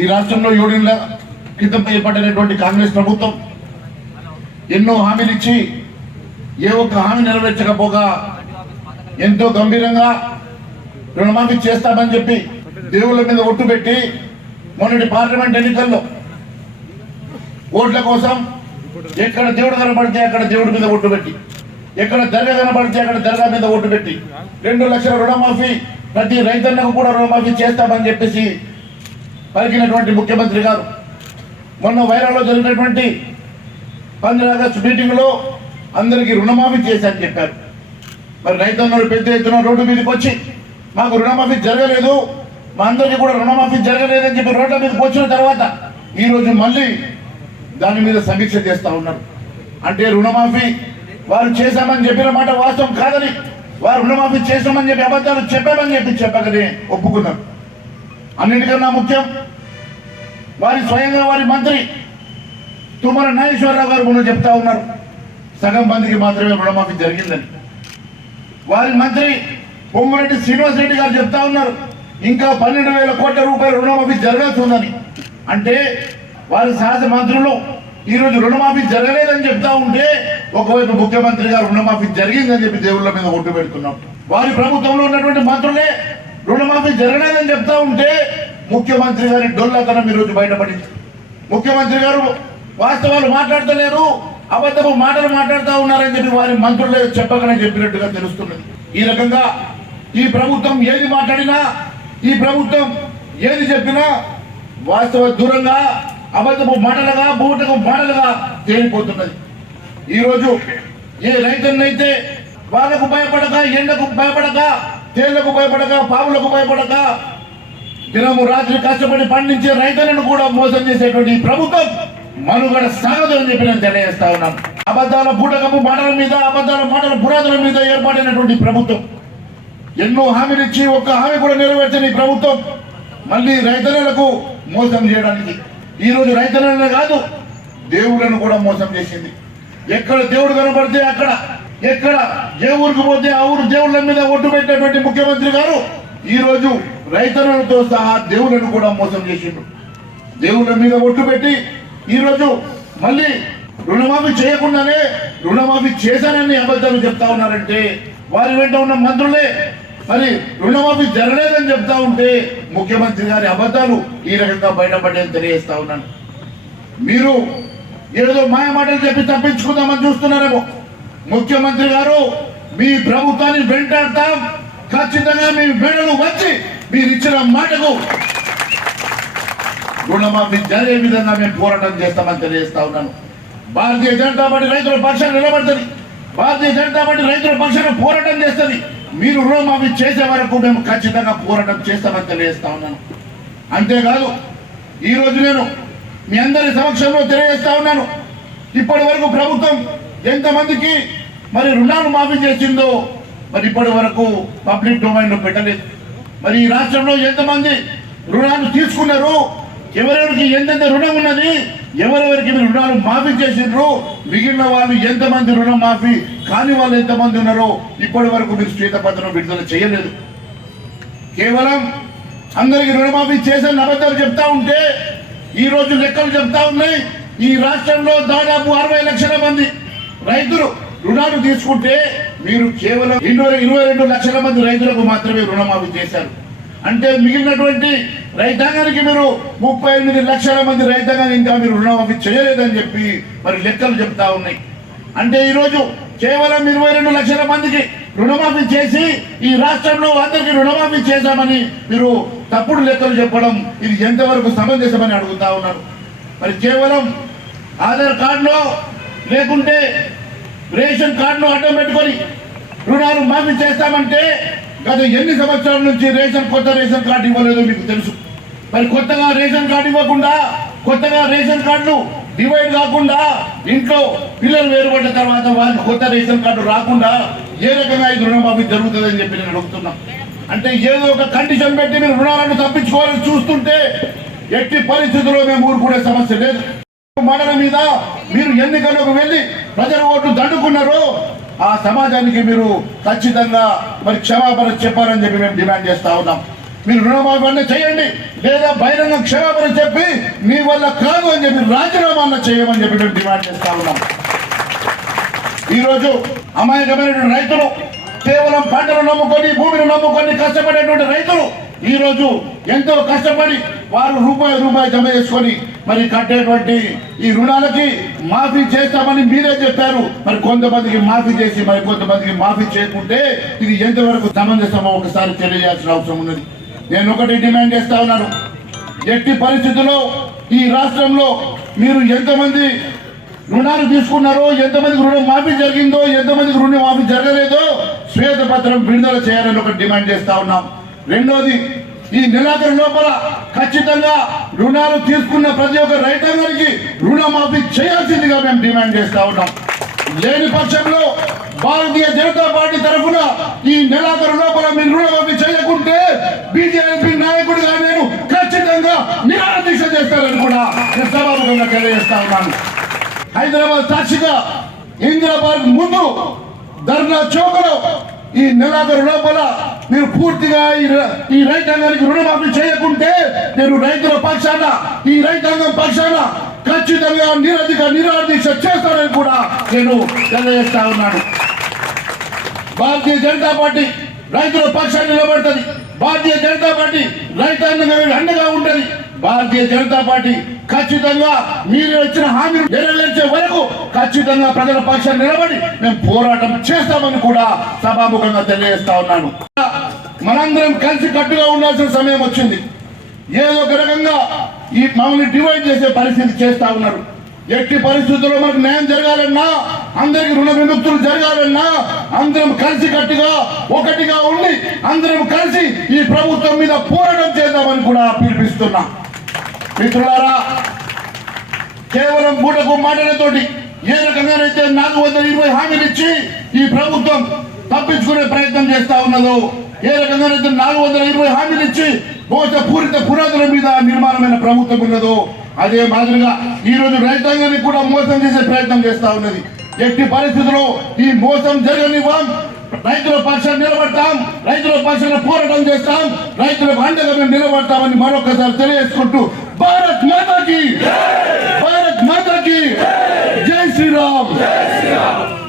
ఈ రాష్ట్రంలో 7 ఏళ్ల క్రితం ఏర్పడినటువంటి కాంగ్రెస్ ప్రభుత్వం ఎన్నో హామీలు ఇచ్చి ఏ ఒక్క హామీ నెరవేర్చకపోగా ఎంతో గంభీరంగా రుణమాఫీ చేస్తామని చెప్పి దేవుళ్ళ మీద ఒట్టు పెట్టి మొన్నటి పార్లమెంట్ ఎన్నికల్లో ఓట్ల కోసం ఎక్కడ దేవుడు కనబడితే అక్కడ దేవుడి మీద ఒట్టు పెట్టి, ఎక్కడ దర్గా కనబడితే అక్కడ దర్గా మీద ఒట్టు పెట్టి 2 లక్షల రుణమాఫీ ప్రతి రైతన్నకు కూడా రుణమాఫీ చేస్తామని చెప్పేసి పలికినటువంటి ముఖ్యమంత్రి గారు మొన్న వైరాలో జరిగినటువంటి 15 ఆగస్టు మీటింగ్ లో అందరికీ రుణమాఫీ చేశారని చెప్పారు. మరి రైతన్నలు పెద్ద ఎత్తున రోడ్డు మీదకి వచ్చి మాకు రుణమాఫీ జరగలేదు, మా అందరికీ కూడా రుణమాఫీ జరగలేదని చెప్పి రోడ్ల మీదకి వచ్చిన తర్వాత ఈ రోజు మళ్ళీ దాని మీద సమీక్ష చేస్తా ఉన్నారు. అంటే రుణమాఫీ వారు చేశామని చెప్పిన మాట వాస్తవం కాదని, వారు రుణమాఫీ చేశామని చెప్పి అబద్ధాలు చెప్పామని చెప్పకనే ఒప్పుకున్నారు. అన్నిటికన్నా ముఖ్యం, వారి స్వయంగా వారి మంత్రి తుమ్మల నాగేశ్వరరావు గారు ముందు చెప్తా ఉన్నారు సగం మందికి మాత్రమే రుణమాఫీ జరిగిందని. వారి మంత్రి పొంగురెడ్డి శ్రీనివాస్ రెడ్డి గారు చెప్తా ఉన్నారు ఇంకా 12,000 కోట్ల రూపాయల రుణమాఫీ జరగాల్సి ఉందని. అంటే వారి సహజ మంత్రులు ఈరోజు రుణమాఫీ జరగలేదని చెప్తా ఉంటే ఒకవైపు ముఖ్యమంత్రి గారు రుణమాఫీ జరిగిందని చెప్పి దేవుళ్ళ మీద ఒట్టు పెడుతున్నాం. వారి ప్రభుత్వంలో ఉన్నటువంటి మంత్రులే రుణమాఫీ జరగలేదని చెప్తా ఉంటే ముఖ్యమంత్రి గారి డొల్లతనం ఈరోజు బయటపడింది. ముఖ్యమంత్రి గారు వాస్తవాలు మాట్లాడతలేరు, అబద్ధపు మాటలు మాట్లాడుతూ ఉన్నారని చెప్పి వారి మంత్రులే చెప్పకనే చెప్పినట్టుగా తెలుస్తున్నది. ఈ రకంగా ఈ ప్రభుత్వం ఏది మాట్లాడినా, ఈ ప్రభుత్వం ఏది చెప్పినా వాస్తవ దూరంగా అబద్ధపు మాటలుగా బూటకు మాటలుగా తేలిపోతున్నది. ఈరోజు ఏ రైతన్నైతే వాళ్ళకు భయపడక, ఎండకు భయపడక, తేళ్లకు భయపడక, పాములకు భయపడక దినము రాత్రి కష్టపడి పండించే రైతులను కూడా మోసం చేసేటువంటి ఈ ప్రభుత్వం మనుగడ సాగదు అని చెప్పి నేను తెలియజేస్తా ఉన్నాను. అబద్ధాల బూటకపు మాటల మీద, అబద్ధాల మాటల పురాతల మీద ఏర్పాటైనటువంటి ప్రభుత్వం ఎన్నో హామీలు ఇచ్చి ఒక్క హామీ కూడా నెరవేర్చని ప్రభుత్వం మళ్ళీ రైతులకు మోసం చేయడానికి ఈ రోజు రైతులనే కాదు దేవుళ్ళను కూడా మోసం చేసింది. ఎక్కడ దేవుడు కనబడితే అక్కడ, ఎక్కడ ఏ ఊరికి పోతే ఆ ఊరు దేవుళ్ళ మీద ఒట్టు పెట్టేటువంటి ముఖ్యమంత్రి గారు ఈ రోజు రైతులతో సహా దేవుళ్ళను కూడా మోసం చేసిండు. దేవుళ్ళ మీద ఒట్టు పెట్టి ఈ రోజు మళ్ళీ రుణమాఫీ చేయకుండానే రుణమాఫీ చేశానని అబద్ధాలు చెప్తా ఉన్నారంటే వారి వెంట ఉన్న మంత్రులే మరి రుణమాఫీ జరగలేదని చెప్తా ఉంటే ముఖ్యమంత్రి గారి అబద్ధాలు ఈ రకంగా బయటపడేది తెలియజేస్తా ఉన్నాను. మీరు ఏదో మాయ మాటలు చెప్పి తప్పించుకుందామని చూస్తున్నారేమో. ముఖ్యమంత్రి గారు మీ ప్రభుత్వాన్ని వెంటాడతాం, ఖచ్చితంగా మీ మెడలు వచ్చి మీరు ఇచ్చిన మాటకు రుణమాఫీ జరిగే విధంగా మేము పోరాటం చేస్తామని తెలియజేస్తా ఉన్నాను. భారతీయ జనతా పార్టీ రైతుల పక్షాన్ని నిలబడుతుంది, భారతీయ జనతా పార్టీ రైతుల పక్షాన్ని పోరాటం చేస్తుంది. మీరు రుణమాఫీ చేసే వరకు మేము ఖచ్చితంగా పోరాటం చేస్తామని తెలియజేస్తా ఉన్నాను. అంతేకాదు ఈరోజు నేను మీ అందరి సమక్షంలో తెలియజేస్తా ఉన్నాను, ఇప్పటి వరకు ప్రభుత్వం ఎంతమందికి మరి రుణాలు మాఫీ చేసిందో మరి ఇప్పటి వరకు పబ్లిక్ డొమైన్ లో పెట్టలేదు. మరి ఈ రాష్ట్రంలో ఎంతమంది రుణాలు తీసుకున్నారు, ఎవరెవరికి ఎంతెంత రుణం ఉన్నది, ఎవరెవరికి మీరు రుణాలు మాఫీ చేసిండ్రు, మిగిలిన వాళ్ళు ఎంతమంది రుణం మాఫీ కాని వాళ్ళు ఎంతమంది ఉన్నారో ఇప్పటి వరకు మీరు శ్వేతపత్రం విడుదల చేయలేదు. కేవలం అందరికి రుణమాఫీ చేసిన అబద్ధాలు చెప్తా ఉంటే ఈ రోజు లెక్కలు చెప్తా ఉన్నాయి. ఈ రాష్ట్రంలో దాదాపు 60 లక్షల మంది రైతులు రుణాలు తీసుకుంటే మీరు కేవలం 22 లక్షల మంది రైతులకు మాత్రమే రుణమాఫీ చేశారు. అంటే మిగిలినటువంటి రైతాంగానికి మీరు 38 లక్షల మంది రైతాంగానికి ఇంకా మీరు రుణమాఫీ చేయలేదని చెప్పి మరి లెక్కలు చెప్తా ఉన్నాయి. అంటే ఈరోజు కేవలం 22 లక్షల మందికి రుణమాఫీ చేసి ఈ రాష్ట్రంలో అందరికీ రుణమాఫీ చేశామని మీరు తప్పుడు లెక్కలు చెప్పడం ఇది ఎంతవరకు సమంజసమని అడుగుతా ఉన్నాను. మరి కేవలం ఆధార్ కార్డులో లేకుంటే రేషన్ కార్డును అడ్డం పెట్టుకొని రుణాలు మాఫీ చేస్తామంటే గత ఎన్ని సంవత్సరాల నుంచి కొత్త రేషన్ కార్డు ఇవ్వలేదో మీకు తెలుసు. మరి కొత్తగా రేషన్ కార్డు ఇవ్వకుండా, కొత్తగా రేషన్ కార్డులు డివైడ్ కాకుండా, ఇంట్లో పిల్లలు వేరుపడ్డ తర్వాత వారికి కొత్త రేషన్ కార్డు రాకుండా ఏ రకంగా ఇది రుణమాఫీ జరుగుతుందని చెప్పి నేను అడుగుతున్నా. అంటే ఏదో ఒక కండిషన్ పెట్టి మీరు రుణాలను తప్పించుకోవాలని చూస్తుంటే ఎట్టి పరిస్థితుల్లో మేము ఊరుకునే సమస్య లేదు. మాటల మీద మీరు ఎన్నికలకు వెళ్ళి ప్రజల ఓట్లు దండుకున్నారో ఆ సమాజానికి మీరు ఖచ్చితంగా మరి క్షమాపణ చెప్పాలని చెప్పి మేము డిమాండ్ చేస్తా ఉన్నాం. మీరు రుణమాఫీ అన్న చేయండి, లేదా బహిరంగ క్షమాపణ చెప్పి మీ వల్ల కాదు అని చెప్పి రాజీనామా అన్న చేయమని చెప్పి మేము డిమాండ్ చేస్తా ఉన్నాం. ఈరోజు అమాయకమైనటువంటి రైతులు, కేవలం పంటలు నమ్ముకొని భూమిని నమ్ముకొని కష్టపడేటువంటి రైతులు ఈ రోజు ఎంతో కష్టపడి వారు రూపాయి జమ చేసుకొని మరి కట్టేటువంటి ఈ రుణాలకి మాఫీ చేస్తామని మీరే చెప్పారు. మరి కొంతమందికి మాఫీ చేసి మరి కొంతమందికి మాఫీ చేయకుంటే ఇది ఎంతవరకు సమంజసమో ఒకసారి తెలియజేయాల్సిన అవసరం ఉన్నది. నేను ఒకటి డిమాండ్ చేస్తా ఉన్నాను, ఎట్టి పరిస్థితుల్లో ఈ రాష్ట్రంలో మీరు ఎంతమంది రుణాలు తీసుకున్నారో, ఎంతమందికి రుణం మాఫీ జరిగిందో, ఎంతమందికి రుణం మాఫీ జరగలేదో శ్వేతపత్రం విడుదల చేయాలని ఒకటి డిమాండ్ చేస్తా ఉన్నాం. రెండోది, ఈ నెలాఖరు లోపల ఖచ్చితంగా రుణాలు తీసుకున్న ప్రతి ఒక్క రైతాంగానికి రుణమాఫీ చేయాల్సిందిగా మేము డిమాండ్ చేస్తా ఉన్నాం. లేని పక్షంలో భారతీయ జనతా పార్టీ తరఫున ఈ నెలాఖరు లోపల మీరు రుణమాఫీ చేయకుంటే బీజేపీ నాయకుడిగా నేను ఖచ్చితంగా నిరాహార దీక్ష చేస్తానని కూడా సభాముఖంగా తెలియజేస్తా ఉన్నాను. హైదరాబాద్ సాక్షిగా ఇందిరాబాద్ ముందు ధర్నా చౌకలో ఈ నెలాఖరు లోపల మీరు పూర్తిగా ఈ రైతాంగానికి రుణమాఫీ చేయకుంటే నేను రైతుల పక్షాన, ఈ రైతాంగం పక్షాన ఖచ్చితంగా నిరాహార దీక్ష చేస్తానని కూడా నేను తెలియజేస్తా ఉన్నాను. భారతీయ జనతా పార్టీ రైతుల పక్షాన్ని నిలబడుతుంది. భారతీయ జనతా పార్టీ రైతాంగం అండగా ఉంటుంది. భారతీయ జనతా పార్టీ ఖచ్చితంగా మీరు ఇచ్చిన హామీలు నెరవేర్చే వరకు ఖచ్చితంగా ప్రజల పక్షాన్ని నిలబడి మేము పోరాటం చేస్తామని కూడా సభాముఖంగా తెలియజేస్తా ఉన్నాను. మనందరం కలిసి కట్టుగా ఉండాల్సిన సమయం వచ్చింది. ఏదో ఒక రకంగా ఈ మమ్మల్ని డివైడ్ చేసే పరిస్థితి చేస్తా ఉన్నారు. ఎట్టి పరిస్థితుల్లో మనకు న్యాయం జరగాలన్నా, అందరికి రుణ విముక్తులు జరగాలన్నా అందరం కలిసి కట్టుగా ఒకటిగా ఉండి అందరం కలిసి ఈ ప్రభుత్వం మీద పోరాటం చేద్దామని కూడా పిలిపిస్తున్నా. మిత్రులారా, కేవలం పూటకు మాటలతోటి ఏ రకంగానైతే 420 హామీలు ఇచ్చి ఈ ప్రభుత్వం తప్పించుకునే ప్రయత్నం చేస్తా ఉన్నదో, ఏ రకంగానైతే 420 హామీలు ఇచ్చి మోసపూరిత పునాదుల మీద నిర్మాణమైన ప్రభుత్వం ఉన్నదో అదే మాదిరిగా ఈ రోజు రైతాంగాన్ని కూడా మోసం చేసే ప్రయత్నం చేస్తా ఉన్నది. ఎట్టి పరిస్థితుల్లో ఈ మోసం జరగనివ్వం. రైతుల పక్షాన్ని నిలబడతాం, రైతుల పక్షాన పోరాటం చేస్తాం, రైతులకు అండగా మేము నిలబడతామని మరొకసారి తెలియజేసుకుంటూ భారత్ మాతాకి జై శ్రీరామ్.